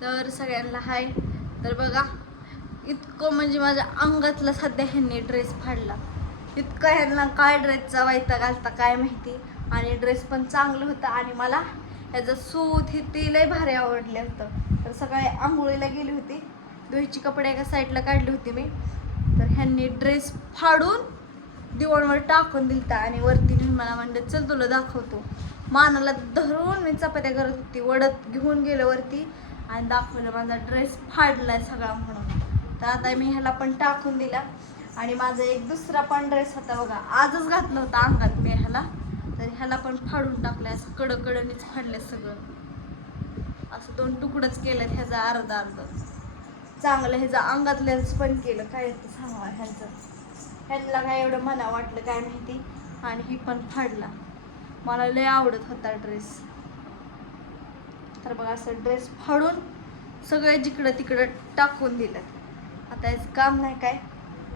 तर सगळ्यांना हाय. तर बघा इतकं म्हणजे माझ्या अंगातला सध्या ह्यांनी ड्रेस फाडला. इतकं ह्यांना काय ड्रेसचा वायता घालता काय माहिती. आणि ड्रेस पण चांगलं होतं आणि मला ह्याचं सूत हे ते लय भारी आवडलं होतं. तर सकाळी आंघोळीला गेली होती. दोहीची कपडे एका साईडला काढली होती मी. तर ह्यांनी ड्रेस फाडून दिवणवर टाकून दिलता आणि वरती नेऊन मला म्हणलं चल तुला दाखवतो. मानाला धरून मी चपात्या करत होती. वडत घेऊन गेलो वरती. आणि दाखवलं माझा ड्रेस फाडलाय सगळा म्हणून. तर आता मी ह्याला पण टाकून दिला. आणि माझा एक दुसरा पण ड्रेस होता बघा. आजच घातला होता अंगात मी ह्याला. तर ह्याला पण फाडून टाकलाय. असं कडकडणीच फाडलंय सगळं. असं दोन तुकडंच केलं ह्याचा अर्धा अर्धा. चांगलं ह्याचा अंगात लेन्स पण केलं. काय येतं सांगा ह्यांचं. ह्यांना काय एवढं मला वाटलं काय माहिती? आणि ही पण फाडला. मला लय आवडत होता ड्रेस तर बघा असं ड्रेस फाडून सगळे जिकडं तिकडं टाकून दिलं. आता याचं काम नाही काय?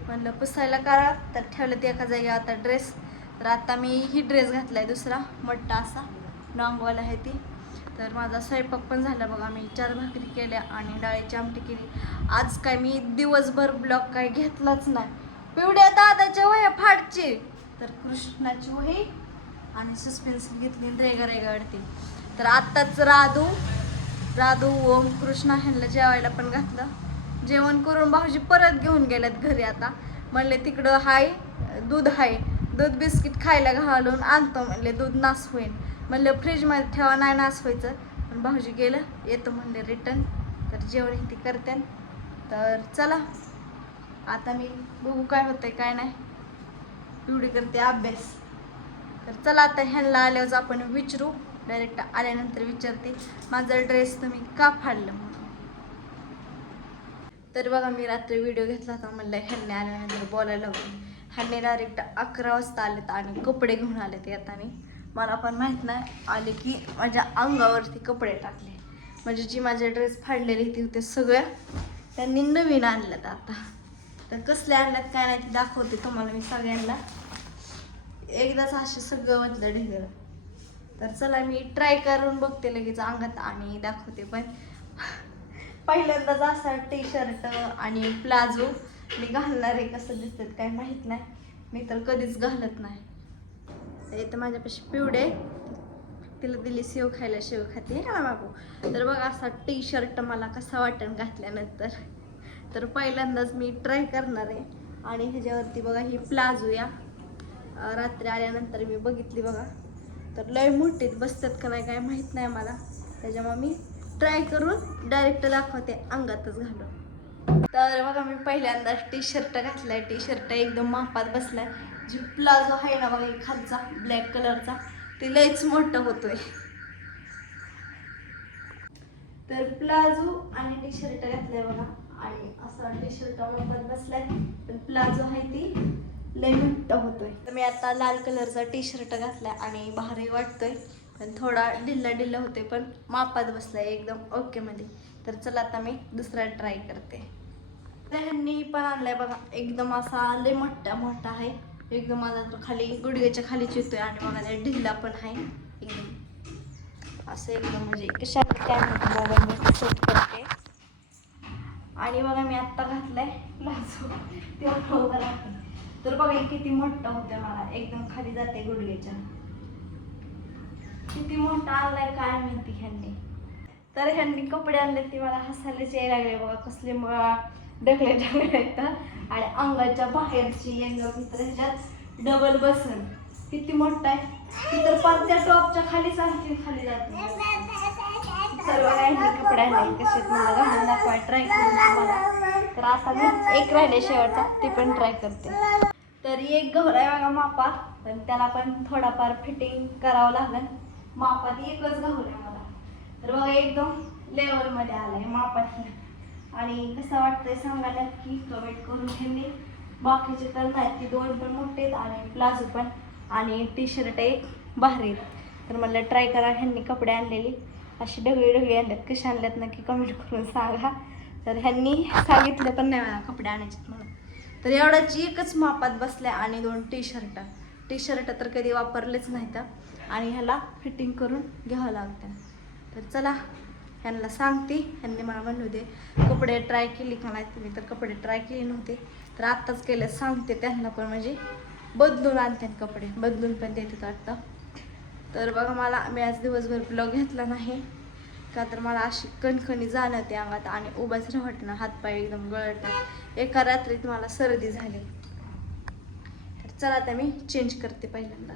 म्हणलं पुसायला करा. तर ठेवलं ते एका जागी आता ड्रेस तर आता मी ही ड्रेस घातलाय दुसरा मोठा असा. लॉंगवाला आहे ती. तर माझा स्वयंपाक पण झाला बघा. मी चार भाकरी केल्या आणि डाळीची आमटी केली. आज काय मी दिवसभर ब्लॉग काय घेतलाच नाही. पिवड्या दादाच्या वह्या फाडची. तर कृष्णाची वही आणि सस्पेन्स घेतली रेगा रेगा अडते तर आत्ताच राधू राधू ओम कृष्णा ह्यांना जेवायला पण घातलं. जेवण करून भाऊजी परत घेऊन गेल्यात घरी आता. म्हणले तिकडं हाय दूध हाय. दूध बिस्किट खायला घालून आणतो म्हणले दूध नास होईल म्हणलं फ्रीजमध्ये ठेवा नाही नास व्हायचं. पण भाऊजी गेलं येतो म्हणले रिटर्न. तर जेवण ती करते. तर चला आता मी बघू काय होतंय काय नाही. एवढी करते अभ्यास. तर चला आता ह्यांना आल्यावर आपण विचारू. डायरेक्ट आल्यानंतर विचारते माझा ड्रेस तुम्ही का फाडलं म्हणून? तर बघा मी रात्री व्हिडिओ घेतला होता म्हणलं ह्यांनी आल्यानंतर बोलायला होतं ह्यांनी डायरेक्ट अकरा वाजता आलेत आणि कपडे घेऊन आलेत येताना. मला पण माहीत नाही आले की माझ्या अंगावरती कपडे टाकले. म्हणजे जी माझे ड्रेस फाडलेले ती होते सगळ्या त्यांनी नवीन आणल्यात आता. तर कसले आणल्यात काय नाही ते दाखवते तुम्हाला मी सगळ्यांना. एकदाच असे सगळं म्हटलं ढिगलं तर चला मी ट्राय करून बघते लगेच अंगात आणि दाखवते पण पहिल्यांदाच असा टी शर्ट आणि प्लाझो मी घालणार आहे कसं दिसतात काय माहीत नाही. मी तर कधीच घालत नाही. तर इथं माझ्यापाशी पिवडे आहे. तिला दिली शेव खायला शेव खाते. ना बाबू. तर बघ असा टी शर्ट मला कसा वाटण घातल्यानंतर. तर पहिल्यांदाच मी ट्राय करणार आहे. आणि ह्याच्यावरती बघा ही प्लाझो या. रात्री आल्यानंतर मी बघितली बघा. तर लय मोठीत बसतात का नाही काय माहीत नाही मला त्याच्यामुळे मी ट्राय करून डायरेक्ट दाखवते अंगातच घालून. तर बघा मी पहिल्यांदा टी शर्ट घातलाय. टी शर्ट एकदम मापात बसलाय. जी प्लाझो आहे ना बघा खालचा ब्लॅक कलरचा ते लयच मोठं होतोय. तर प्लाझो आणि टी शर्ट घातलाय बघा. आणि असा टी शर्ट मापात बसलाय. पण प्लाझो आहे ती लय घट्ट होतोय. तर मी आता लाल कलरचा टी शर्ट घातलाय आणि भारी वाटतोय. पण थोडा ढिल्ला ढिल्ला होते पण मापात बसलाय एकदम ओके मध्ये. तर चला आता मी दुसरा ट्राय करते. ह्यांनी पण आणलाय बघा एकदम असा लय मोठा मोठा आहे. एकदम माझा तो खाली गुडघ्याच्या खाली येतोय आणि मला ढिल्ला पण आहे. एकदम असं एकदम म्हणजे कशा कॅमेरा मोबाईल सेट करते. आणि बघा मी आत्ता घातलाय प्लाझो तेव्हा तर बघा किती मोठा होतं मला. एकदम खाली जाते गुडघ्याच्या किती मोठा आणलाय काय माहिती ह्यांनी. तर ह्यांनी कपडे आणले ते मला हसायलाच यायला लागले बघा कसले मला ढकले ढकले येतात आणि अंगाच्या बाहेरची तर ह्याच्यात डबल बसन. किती मोठा आहे. ती तर पाच त्या टॉपच्या खालीच आणखी खाली जाते. सर्व काही कपडे आणले कसे मला घालून दाखवाय ट्राय करून मला तर आता मी एक राहिले शेवटचा ते पण ट्राय करते. तरी एक गहरा आहे बघा मापा पण त्याला पण थोडाफार फिटिंग करावं लागेल. मापात एकच गहू आहे मला. तर बघा एकदम लेवलमध्ये आलाय मापात आणि कसं वाटतंय सांगा नक्की कमेंट करून घेणे बाकीचे तर नाही ती दोन पण मोठे आहेत आणि प्लाझो पण. आणि टी शर्ट एक भारी आहेत. तर मला ट्राय करा ह्यांनी कपडे आणलेली. अशी ढगळी ढगळी आणल्यात कशी आणल्यात नक्की कमेंट करून सांगा. तर ह्यांनी सांगितलं पण नाही मला कपडे आणायचे म्हणून. तर एवढ्याची एकच मापात बसल्या आणि दोन टी शर्ट टी शर्ट तर कधी वापरलेच नाहीत. आणि ह्याला फिटिंग करून घ्यावं लागतं. तर चला ह्यांना सांगते ह्यांनी मला म्हणले होते कपडे ट्राय केली का नाही तुम्ही? तर कपडे ट्राय केले नव्हते. तर आत्ताच केले सांगते त्यांना पण म्हणजे बदलून आणते कपडे. बदलून पण देतात वाटतं. तर बघा मला मी आज दिवसभर ब्लॉग घेतला नाही. का तर मला अशी कणकणी जाणवते अंगात आणि उभाच वाटणं हातपाय एकदम गळटणं एका रात्रीत मला सर्दी झाली. तर चला आता मी चेंज करते पहिल्यांदा.